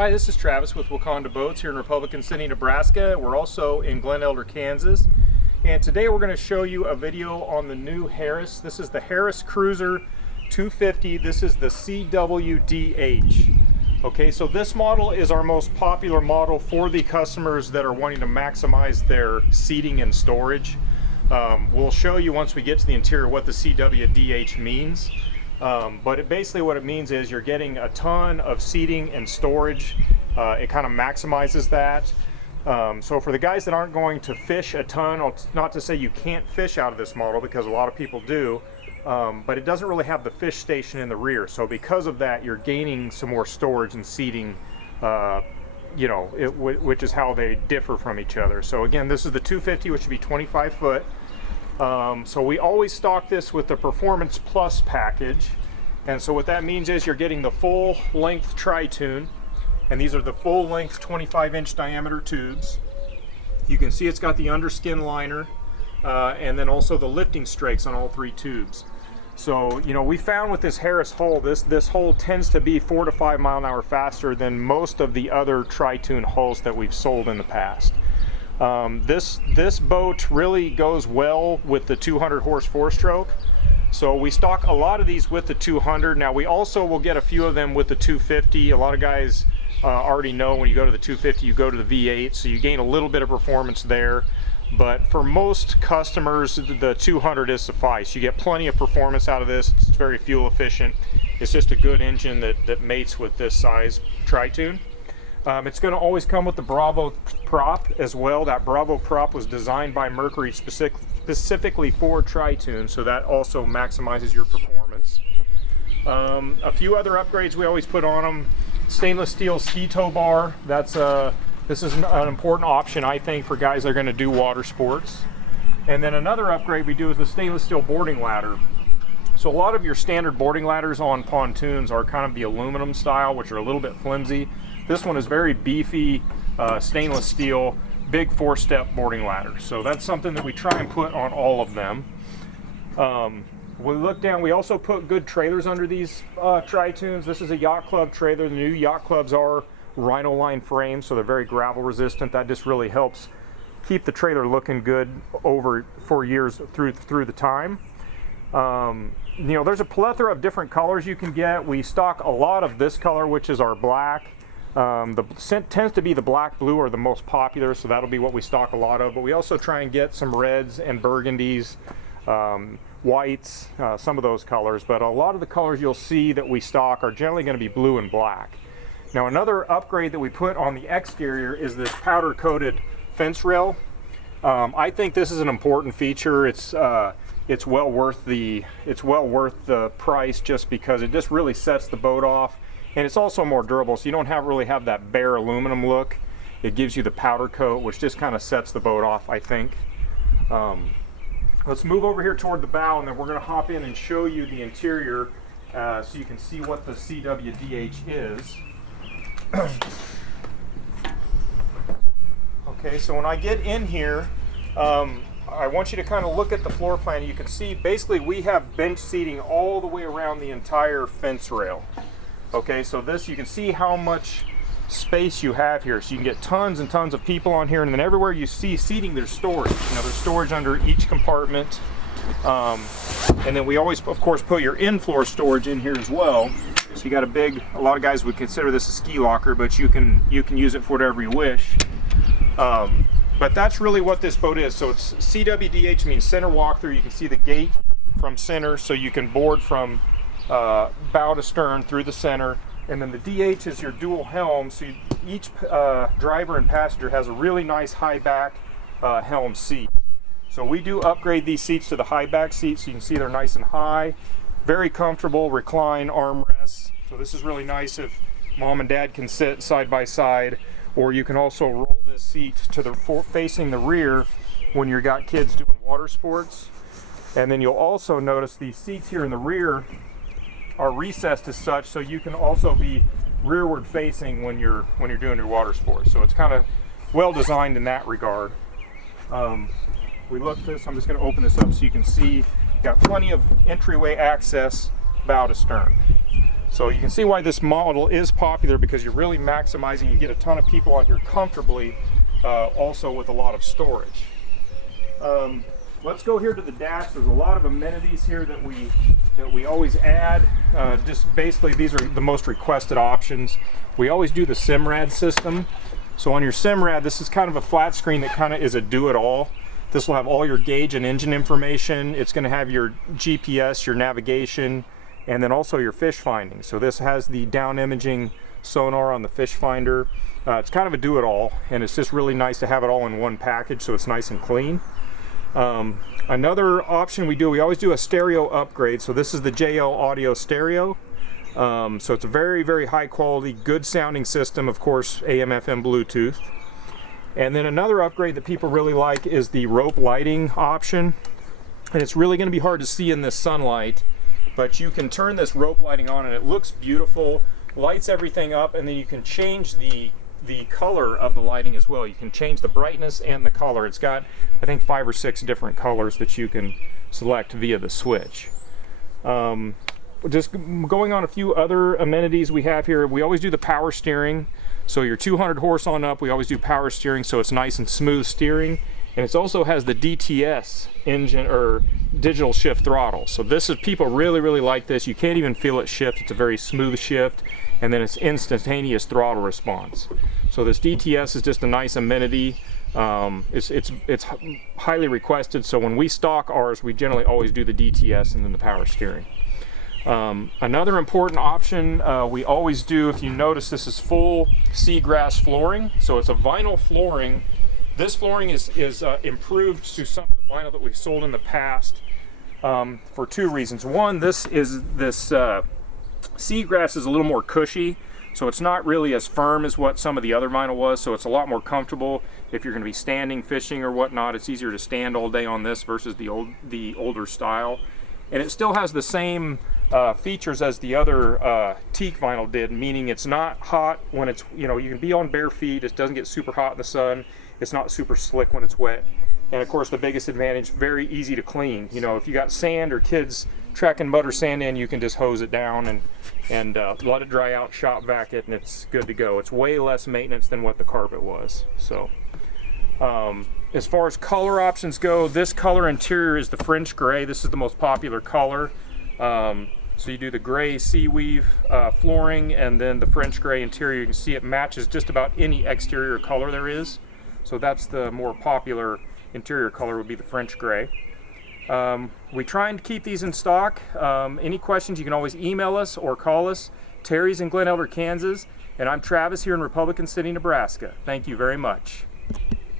Hi, this is Travis with Waconda Boats here in Republican City, Nebraska. We're also in Glen Elder, Kansas. And today we're going to show you a video on the new Harris. This is the Harris Cruiser 250. This is the CWDH. Okay, so this model is our most popular model for the customers that are wanting to maximize their seating and storage. We'll show you once we get to the interior what the CWDH means. But basically what it means is you're getting a ton of seating and storage. It kind of maximizes that. So for the guys that aren't going to fish a ton, not to say you can't fish out of this model because a lot of people do, but it doesn't really have the fish station in the rear. So because of that, you're gaining some more storage and seating, which is how they differ from each other. So again, this is the 250, which would be 25 foot. So we always stock this with the Performance Plus package, and so what that means is you're getting the full length tri-tune, and these are the full length 25-inch diameter tubes. You can see it's got the underskin liner, and then also the lifting strakes on all three tubes. So we found with this Harris hull, this hull tends to be 4 to 5 mile an hour faster than most of the other tri-tune hulls that we've sold in the past. This boat really goes well with the 200 horse 4-stroke. So we stock a lot of these with the 200. Now we also will get a few of them with the 250. A lot of guys already know when you go to the 250 you go to the V8, so you gain a little bit of performance there. But for most customers the 200 is suffice. You get plenty of performance out of this. It's very fuel efficient. It's just a good engine that mates with this size tri-tune. It's going to always come with the Bravo prop as well. That Bravo prop was designed by Mercury specifically for tri-tune, so that also maximizes your performance. A few other upgrades we always put on them: stainless steel ski tow bar. This is an important option, I think, for guys that are going to do water sports. And then another upgrade we do is the stainless steel boarding ladder. So a lot of your standard boarding ladders on pontoons are kind of the aluminum style, which are a little bit flimsy. This one is very beefy, stainless steel, big 4-step boarding ladder. So that's something that we try and put on all of them. We look down, we also put good trailers under these tri-tunes. This is a Yacht Club trailer. The new Yacht Clubs are Rhino line frames, so they're very gravel resistant. That just really helps keep the trailer looking good for years through the time. There's a plethora of different colors you can get. We stock a lot of this color, which is our black. The scent tends to be the black blue are the most popular, so that'll be what we stock a lot of, but we also try and get some reds and burgundies, whites, some of those colors, but a lot of the colors you'll see that we stock are generally going to be blue and black. Now another upgrade that we put on the exterior is this powder coated fence rail. I think this is an important feature. It's well worth the price, just because it just really sets the boat off. And it's also more durable, so you don't really have that bare aluminum look. It gives you the powder coat, which just kind of sets the boat off, I think. Let's move over here toward the bow, and then we're going to hop in and show you the interior so you can see what the CWDH is. Okay, so when I get in here, I want you to kind of look at the floor plan. You can see basically we have bench seating all the way around the entire fence rail. Okay, so you can see how much space you have here. So you can get tons and tons of people on here, and then everywhere you see seating, there's storage. There's storage under each compartment. And then we always, of course, put your in-floor storage in here as well. So you got a lot of guys would consider this a ski locker, but you can use it for whatever you wish. But that's really what this boat is. So it's CWDH means center walk-through. You can see the gate from center, so you can board from bow to stern through the center, and then the DH is your dual helm, so each driver and passenger has a really nice high back helm seat. So we do upgrade these seats to the high back seats, so you can see they're nice and high, very comfortable, recline armrests. So this is really nice if mom and dad can sit side by side, or you can also roll this seat to facing the rear when you've got kids doing water sports. And then you'll also notice these seats here in the rear are recessed as such, so you can also be rearward facing when you're doing your water sports. So it's kind of well designed in that regard. We look at this. I'm just going to open this up so you can see. Got plenty of entryway access bow to stern. So you can see why this model is popular, because you're really maximizing, you get a ton of people on here comfortably, also with a lot of storage. Let's go here to the dash. There's a lot of amenities here that we always add. Just basically, these are the most requested options. We always do the Simrad system. So on your Simrad, this is kind of a flat screen that kind of is a do-it-all. This will have all your gauge and engine information. It's going to have your GPS, your navigation, and then also your fish finding. So this has the down imaging sonar on the fish finder. It's kind of a do-it-all, and it's just really nice to have it all in one package, so it's nice and clean. Another option we always do a stereo upgrade. So this is the JL Audio Stereo. So it's a very, very high quality, good sounding system, of course, AM, FM, Bluetooth. And then another upgrade that people really like is the rope lighting option. And it's really going to be hard to see in this sunlight, but you can turn this rope lighting on and it looks beautiful, lights everything up, and then you can change the color of the lighting as well. You can change the brightness and the color. It's got, I think, 5 or 6 different colors that you can select via the switch. Just going on a few other amenities we have here, we always do the power steering. So your 200 horse on up, we always do power steering, so it's nice and smooth steering. And it also has the DTS engine, or digital shift throttle. So this is, people really, really like this. You can't even feel it shift. It's a very smooth shift, and then it's instantaneous throttle response. So this DTS is just a nice amenity. It's highly requested. So when we stock ours, we generally always do the DTS and then the power steering. Another important option we always do, if you notice, this is full Seagrass flooring. So it's a vinyl flooring. This flooring is improved to some of the vinyl that we've sold in the past for 2 reasons. One, this Seagrass is a little more cushy, so it's not really as firm as what some of the other vinyl was, so it's a lot more comfortable if you're going to be standing, fishing, or whatnot. It's easier to stand all day on this versus the older style. And it still has the same features as the other teak vinyl did, meaning it's not hot when it's, you can be on bare feet. It doesn't get super hot in the sun. It's not super slick when it's wet. And of course, the biggest advantage, very easy to clean. If you got sand or kids tracking mud or sand in, you can just hose it down and let it dry out, shop vac it, and it's good to go. It's way less maintenance than what the carpet was. So as far as color options go, this color interior is the French gray. This is the most popular color. So you do the gray sea weave flooring and then the French gray interior. You can see it matches just about any exterior color there is. So that's the more popular interior color, would be the French gray. We try and keep these in stock. Any questions, you can always email us or call us. Terry's in Glen Elder, Kansas, and I'm Travis here in Republican City, Nebraska. Thank you very much.